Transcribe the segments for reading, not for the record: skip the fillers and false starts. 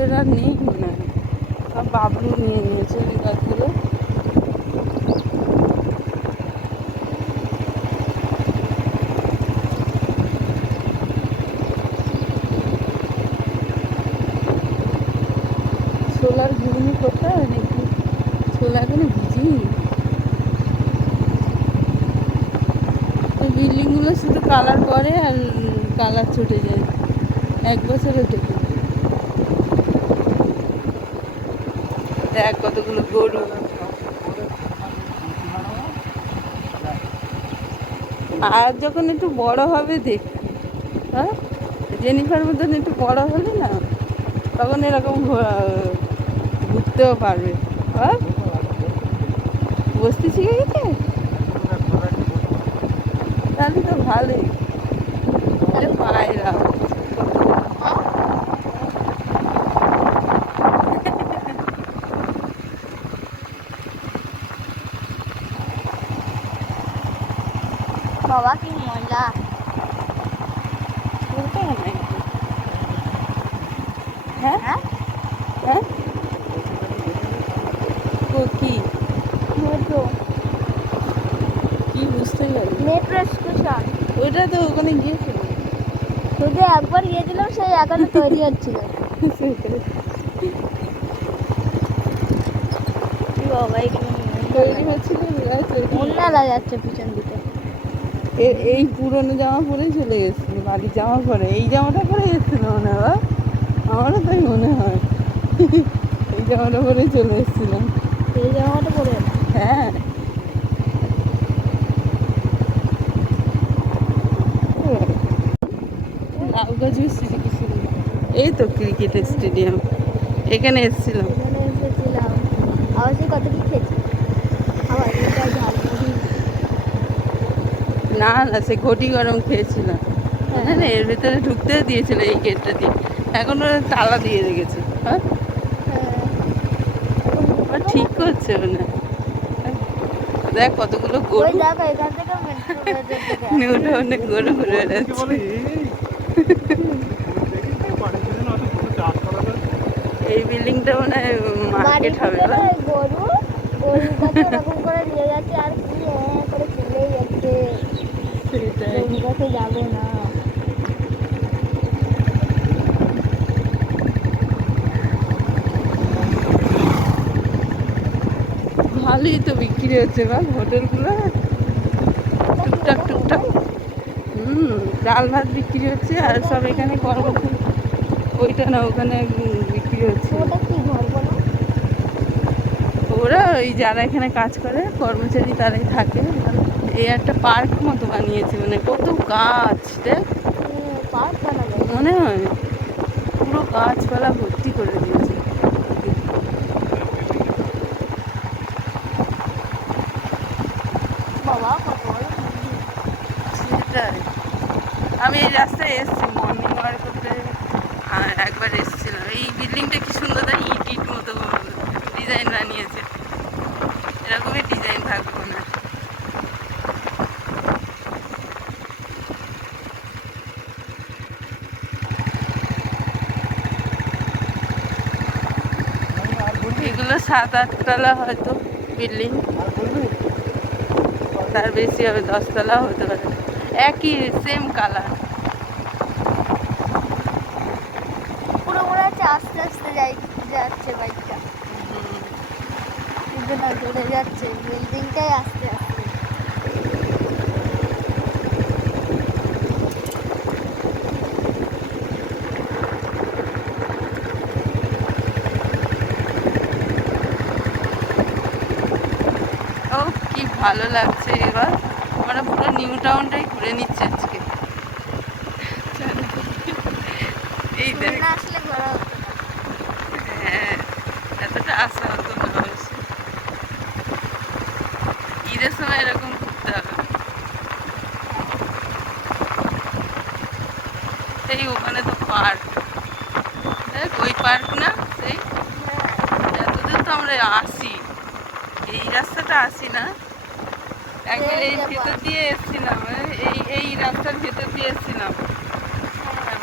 লোকের আর নেই মনে হয়, সব বাবলু নিয়ে নিয়েছে ওই গাছগুলো। ছোলার ঘুগনি করতে হবে নাকি? ছোলা এখনো ভিজিনি। বিল্ডিংগুলো শুধু কালার করে আর কালার ছুটে যায়, 1 বছরে থেকে। দেখ কতগুলো গরু। আর যখন একটু বড় হবে দেখবি, হ্যাঁ, জেনিফার মতন একটু বড় হলে না, তখন এরকম ঘুরতেও পারবে। হ্যাঁ, বসতে শিখে গেছে, তাহলে তো ভালোই। পায়রা বাবা কি মজা। হ্যাঁ হ্যাঁ হ্যাঁ, কি মেট্রো, কি বুঝতে গেল? Metro station. ওইটা তো ওখানে গিয়েছিল, শুধু একবার গিয়েছিলাম, সেই এখনো তৈরি হচ্ছিল। বাবা এখানে তৈরি হচ্ছিল, মুন্নারা যাচ্ছে পিছন দিকে। এই পুরনো জামা পরে চলে গেছিল, বাড়ির জামা পরে, এই জামাটা পরে এসেছিল মনে হয়, আমারও তাই মনে হয়। এই জামাটা পরে চলে এসেছিলাম। এই জামাটা পরে? হ্যাঁ, লাউ গাছ এই তো ক্রিকেট স্টেডিয়াম, এখানে এসেছিলাম। এখানে এসেছিলাম, আবার সেই কত কি খেয়েছি, আবার এটা ঝালমুড়ি। না না, সে ঘটি গরম খেয়েছিলাম। হ্যাঁ। না, এর ভিতরে ঢুকতে দিয়েছিল এই গেটটা দিয়ে, এখন ওরা তালা দিয়ে রেখেছে। হ্যাঁ, ঠিক করছে না। দেখ কতগুলো গরু, ওই দেখো এখান থেকে মেট্রো রেল ওটা অনেক গরু ঘুরে বেড়াচ্ছে। এই বিল্ডিংটা মনে হয় মার্কেট হবে। গরু গরুটাকে এরকম করে নিয়ে যাচ্ছে, আর কি করে চলেই যাচ্ছে। সেটাই, গরুটাকে যাবে না। ভালোই তো বিক্রি হচ্ছে বল হোটেলগুলো, টুকটাক টুকটাক। ডাল ভাত বিক্রি হচ্ছে, আর সব এখানে কর্মচারী, ওইটা না ওখানে বিক্রি হচ্ছে। ওটা কি ঘর বলো? ওরা ওই যারা এখানে কাজ করে কর্মচারী তারাই থাকে। এই একটা পার্ক মতো বানিয়েছে, মানে কত গাছ, দেখ পার্ক বানাবে মনে হয় পুরো গাছপালা ভর্তি করে দিয়েছে। বাবা কত বড়। সেটাই, আমি এই রাস্তায় এসেছি মর্নিং করতে, একবার এসেছিলাম। এই বিল্ডিংটা কি সুন্দর, তাই ইট ইট মতো ডিজাইন বানিয়েছে, এরকমই ডিজাইন থাকবে না। এগুলো 7-8 তলা হয়তো বিল্ডিং, তার বেশি হবে, 10 তলা হতে পারে, একই সেম কালার। পুরো মনে হচ্ছে আস্তে আস্তে যাচ্ছে বাইকটা, কিন্তু না চলে যাচ্ছে বিল্ডিংটাই আস্তে আস্তে। ও কি ভালো লাগছে, এবার আমরা পুরো নিউ টাউনটাই ঘুরে নিচ্ছে আজকে। এই দেখ, না আসলে ঘোরা হতো না। হ্যাঁ, এতটা আসা হতো না অবশ্য। ঈদের সময় এরকম ঘুরতে হবে। সেই ওখানে তো পার্ক, দেখ ওই পার্ক না, সেই এতদূর তো আমরা আসি, এই রাস্তাটা আসি না, একবার এই ভেতর দিয়ে এসেছিলাম, এই রাস্তার ভেতর দিয়ে এসেছিলাম,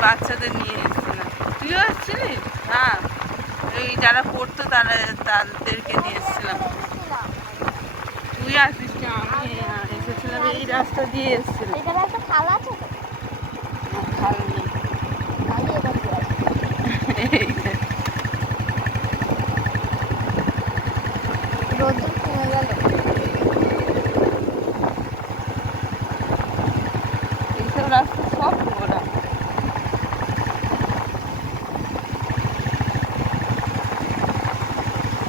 বাচ্চাদের নিয়ে এসেছিলাম। তুইও এসেছিলিস? হ্যাঁ, ওই যারা পড়তো তাদেরকে নিয়ে এসেছিলাম। তুই আসিস না, আমি এসেছিলাম এই রাস্তা দিয়ে এসেছিলাম। এখানে একটা খাল আছে তো? খাল নেই। খালি এবার দিয়ে আসি। এই যে রোদ্দুর কমে গেল। এইসব রাস্তা সব ঘোরা।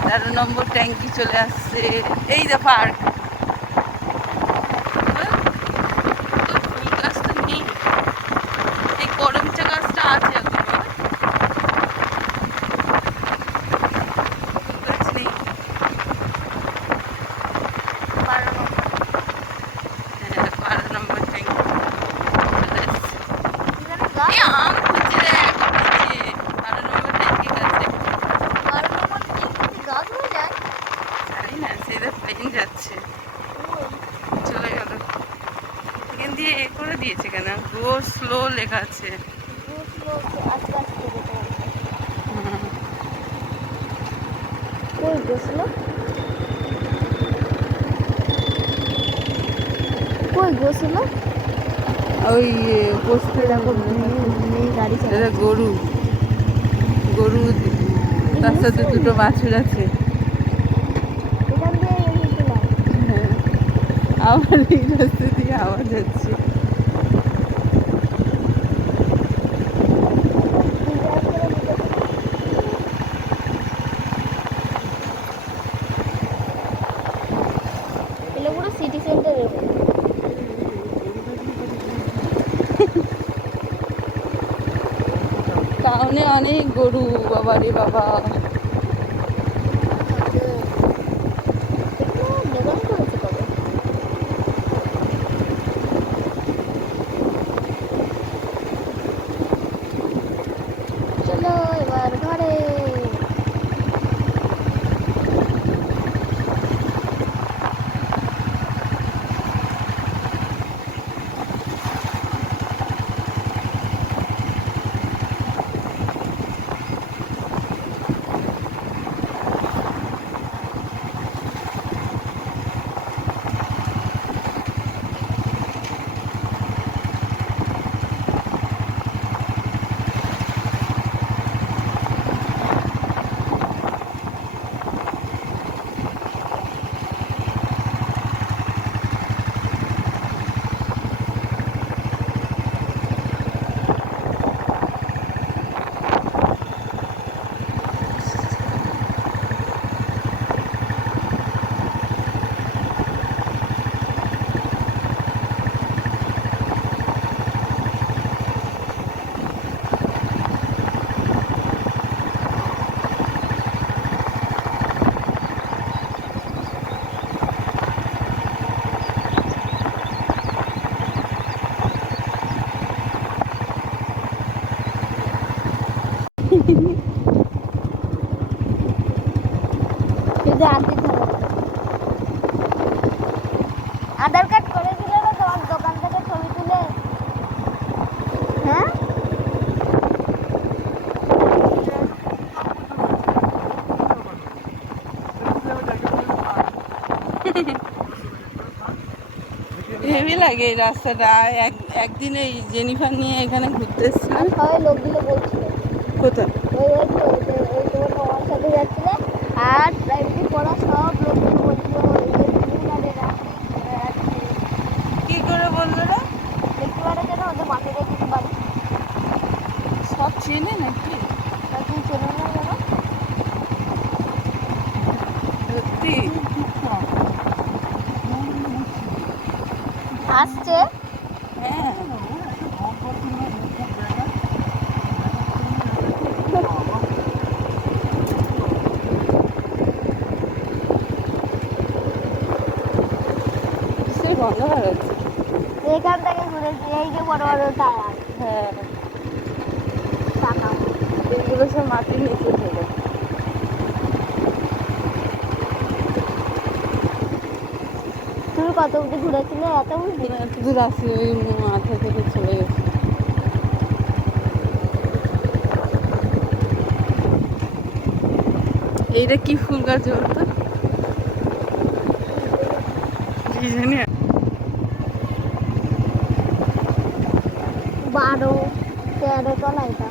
13 নম্বর ট্যাঙ্কি চলে আসছে। এই যে পার্ক। ফুল গাছ তো নেই, এই করমচা গাছটা আছে এখনো। ফুল গাছ নেই। 12 নম্বর। হ্যাঁ, 12 নম্বর ট্যাঙ্কি চলে এসছে। এখানে গাছ এই আম হচ্ছে রে, হচ্ছে 12 নম্বর ট্যাঙ্কি গাছে। 12 নম্বর ট্যাঙ্কিতে গাছ হয়ে যায়? জানি না, সেই যে প্লেন যাচ্ছে। ওই চলে গেল। এখান দিয়ে এ করে দিয়েছে কেন, গো স্লো লেখা আছে। গুছলো আস্তে আস্তে যেতে বলছে। হুম। কই গুছলো? কই গুছলো? ওই পোস্টে দেখো মেয়ে গাড়ি চালাচ্ছে। গরু, গরু তার সাথে দুটো বাছুর আছে। এখান দিয়ে এসেছিলাম। হ্যাঁ, আবার এই রাস্তা দিয়ে আওয়াজ যাচ্ছে। এগুলো পুরো সিটি সেন্টারের মতো। টাউনে অনেক গরু, বাবা রে বাবা। দোকান করেছে কবে? চলো এবার ঘরে। যদি আধার কার্ড করে দিলে না তোমার দোকান থেকে ছবি তুলে? হ্যাঁ হেভি লাগে এই রাস্তাটা। একদিন এই জেনিফার নিয়ে এখানে ঘুরতে এসেছিলাম। সবাই লোকগুলো বলছিল কোথায়? ওই তোমার মামার সাথে যাচ্ছিলে আর প্রাইভেট পড়া সব লোকগুলো বলছিল কি করে বললো রে? দেখতে পারে কেন ওদের মাঠে রেখে বাড়ি সব চেনে নাকি? তুমি চেনো না কেন? সত্যি আসছে হ্যাঁ। সেই বন্ধ হয়ে গেছে। এখান থেকে ঘুরেছি এই যে বড় বড় টায়ার হ্যাঁ, টাকা এগুলো সব মাটির নিচে থেকে। তুমি কত অব্দি ঘুরেছিলে এত বুঝলি? এত দূর আসি, ওই মাথা থেকে চলে গেছে। এইটা কি ফুল গাছ বলতো? কি জানি। 12-13 তলা এটা।